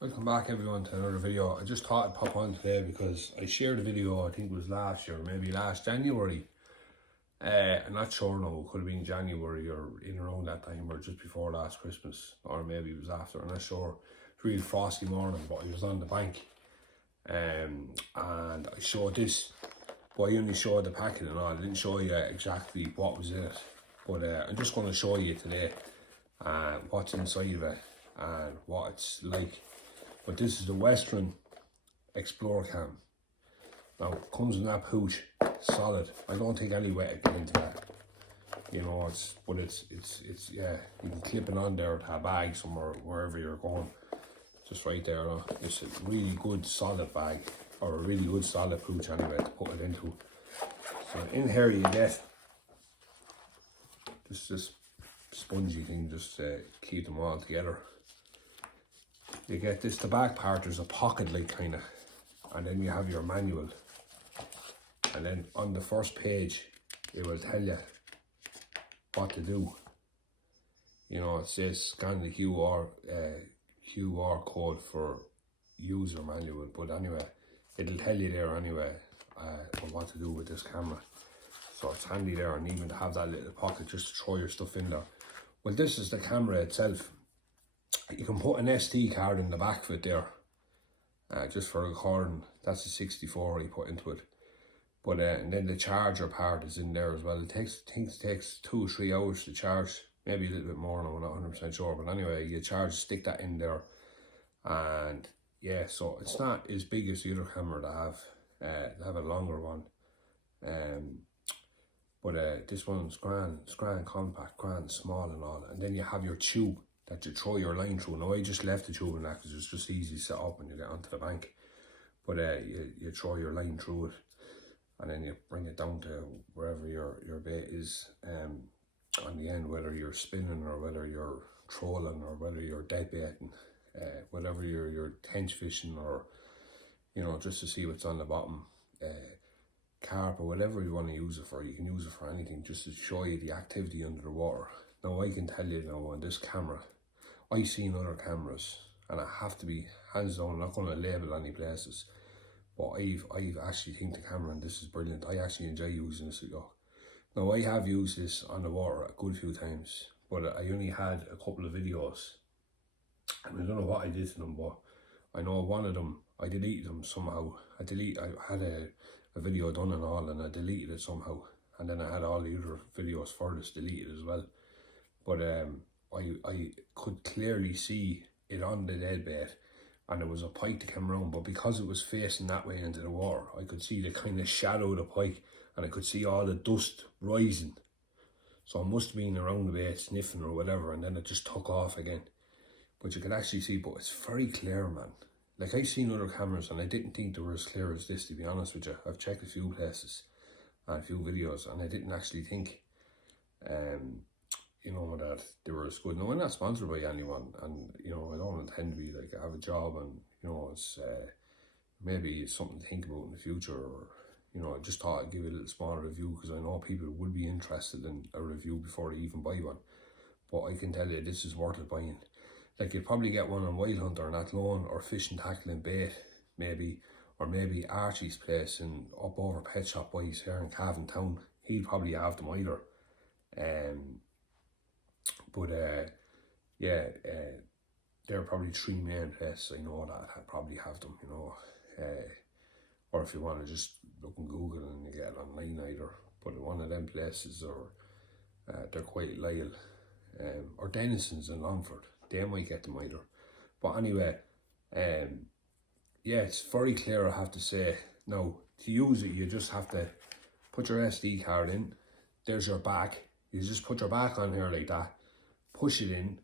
Welcome back everyone to another video. I just thought I'd pop on today because I shared a video, I think it was last year, maybe last January. I'm not sure now, it could have been January or in around that time or just before last Christmas, or maybe it was after, I'm not sure. It's really frosty morning, but I was on the bank and I showed this, but I only showed the packet and all. I didn't show you exactly what was in it, but I'm just going to show you today what's inside of it and what it's like. But this is the Westin Cam. Now it comes in that pouch, solid. I don't think any weight can get into that. You know, it's yeah, you can clip it on there to a bag somewhere, wherever you're going. Just right there. It's a really good solid bag, or a really good solid pouch anyway to put it into. So in here you get this spongy thing just to keep them all together. You get this, the back part, there's a pocket like kind of, and then you have your manual, and then on the first page it will tell you what to do. You know, it says scan the QR code for user manual, but anyway, it'll tell you there anyway what to do with this camera. So it's handy there, and even to have that little pocket just to throw your stuff in there. Well, this is the camera itself. You can put an SD card in the back of it there, just for recording. That's a 64 you put into it. But and then the charger part is in there as well. It takes 2 or 3 hours to charge, maybe a little bit more. I'm not 100% sure, but anyway, you stick that in there, and yeah. So it's not as big as the other camera to have a longer one, but this one's grand, compact, grand, small and all. And then you have your tube that you throw your line through. Now I just left the tube in that because it's just easy to set up when you get onto the bank. But you throw your line through it, and then you bring it down to wherever your bait is on the end, whether you're spinning or whether you're trolling or whether you're dead baiting, whatever you're tench fishing, or you know, just to see what's on the bottom, carp or whatever you want to use it for. You can use it for anything, just to show you the activity under the water. Now I can tell you now, on this camera, I've seen other cameras, and I have to be hands down, I'm not going to label any places, but I've actually think the camera, and this is brilliant. I actually enjoy using this at York. Now I have used this on the water a good few times, but I only had a couple of videos, and I don't know what I did to them, but I know one of them, I deleted them somehow. I had a video done and all, and I deleted it somehow, and then I had all the other videos for this deleted as well. But I could clearly see it on the dead bait, and it was a pike that came around, but because it was facing that way into the water, I could see the kind of shadow of the pike, and I could see all the dust rising. So it must have been around the bait sniffing or whatever, and then it just took off again. But you could actually see, but it's very clear, man. Like, I've seen other cameras and I didn't think they were as clear as this, to be honest with you. I've checked a few places and a few videos, and I didn't actually think you know, that they were as good. Now, I'm not sponsored by anyone, and you know, I don't intend to be. Like, I have a job, and you know, it's maybe it's something to think about in the future, or you know, I just thought I'd give it a little small review because I know people would be interested in a review before they even buy one. But I can tell you, this is worth it buying. Like, you'd probably get one on Wild Hunter and Athlone, or Fishing Tackle and Bait, maybe, or maybe Archie's place and up over Pet Shop Boys here in Cavan Town. He'd probably have them either. Yeah, there are probably 3 main places I know that I probably have them, you know. Or if you want to just look on Google and you get it online either. But one of them places, or they're quite loyal. Or Denison's in Longford, they might get them either. But anyway, yeah, it's very clear, I have to say. Now, to use it, you just have to put your SD card in. There's your back. You just put your back on here like that. Push it in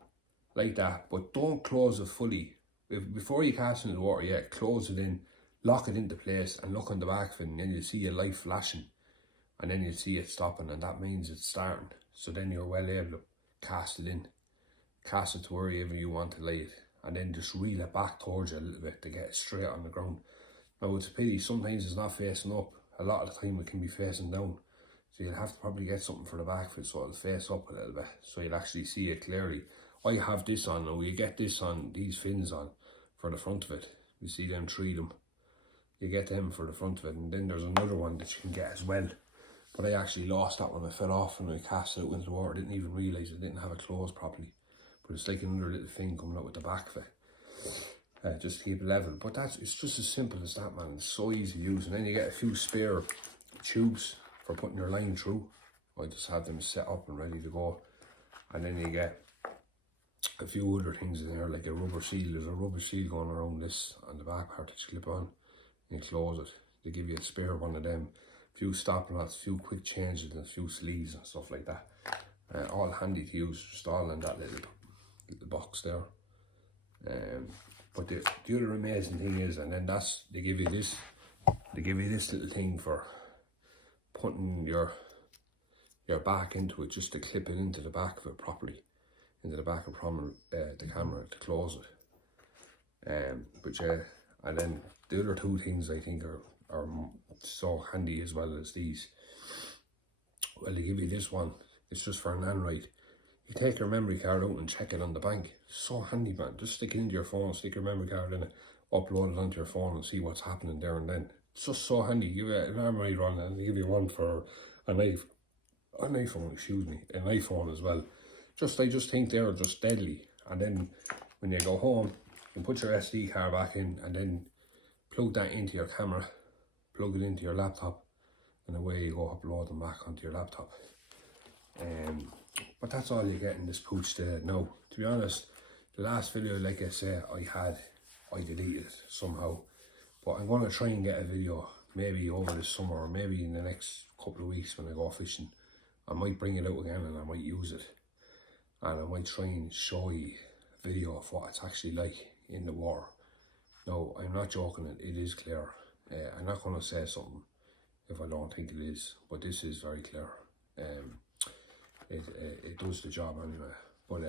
like that, but don't close it fully. Before you cast into the water, yeah, close it in, lock it into place, and look on the back of it, and then you'll see a light flashing, and then you'll see it stopping, and that means it's starting. So then you're well able to cast it in, cast it to wherever you want to lay it, and then just reel it back towards you a little bit to get it straight on the ground. Now, it's a pity, sometimes it's not facing up. A lot of the time it can be facing down. So you'll have to probably get something for the back of it so it'll face up a little bit, so you'll actually see it clearly. I have this on now. You get this on, these fins on, for the front of it. You see them 3 of them. You get them for the front of it, and then there's another one that you can get as well. But I actually lost that one. I fell off and I cast it out into the water. I didn't even realise I didn't have it closed properly. But it's like another little thing coming out with the back of it. Just to keep it level. But it's just as simple as that, man. It's so easy to use. And then you get a few spare tubes for putting your line through. I just have them set up and ready to go. And then you get a few other things in there, like a rubber seal. There's a rubber seal going around this on the back part that you clip on. And you close it. They give you a spare one of them. A few stop knots, a few quick changes, and a few sleeves and stuff like that. All handy to use, just all in that little box there. But the other amazing thing is, and then they give you this little thing for putting your back into it, just to clip it into the back of it properly, into the back of the camera to close it. But yeah, and then the other 2 things I think are so handy as well as these. Well, they give you this one. It's just for an Android. You take your memory card out and check it on the bank. So handy, man. Just stick it into your phone, stick your memory card in it, upload it onto your phone and see what's happening there and then. It's just so handy. You get an Android one and they give you one for an iPhone, an iPhone as well. I just think they're just deadly. And then when you go home, you can put your SD card back in and then plug that into your camera, plug it into your laptop, and away you go, upload them back onto your laptop. But that's all you get in this pooch there. Now, to be honest, the last video, like I said, I deleted it somehow. But I'm going to try and get a video, maybe over the summer, or maybe in the next couple of weeks when I go fishing. I might bring it out again and I might use it. And I might try and show you a video of what it's actually like in the water. No, I'm not joking, it is clear. I'm not going to say something if I don't think it is, but this is very clear. It does the job anyway. But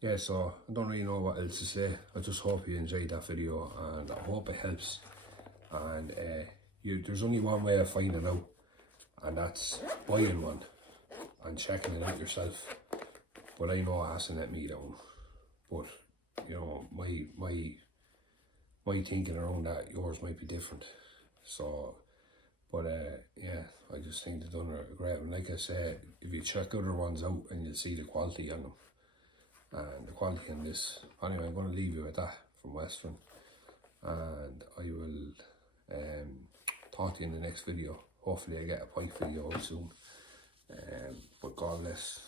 yeah, so I don't really know what else to say. I just hope you enjoyed that video and I hope it helps. And there's only one way of finding out, and that's buying one and checking it out yourself. But I know it hasn't let me down. But you know, my thinking around that, yours might be different. So, but yeah, I just think they've done a great one. Like I said, if you check other ones out and you'll see the quality on them. And the quality on this. Anyway, I'm going to leave you with that from Westin. And I will talk to you in the next video. Hopefully I get a pike video out soon. But God bless.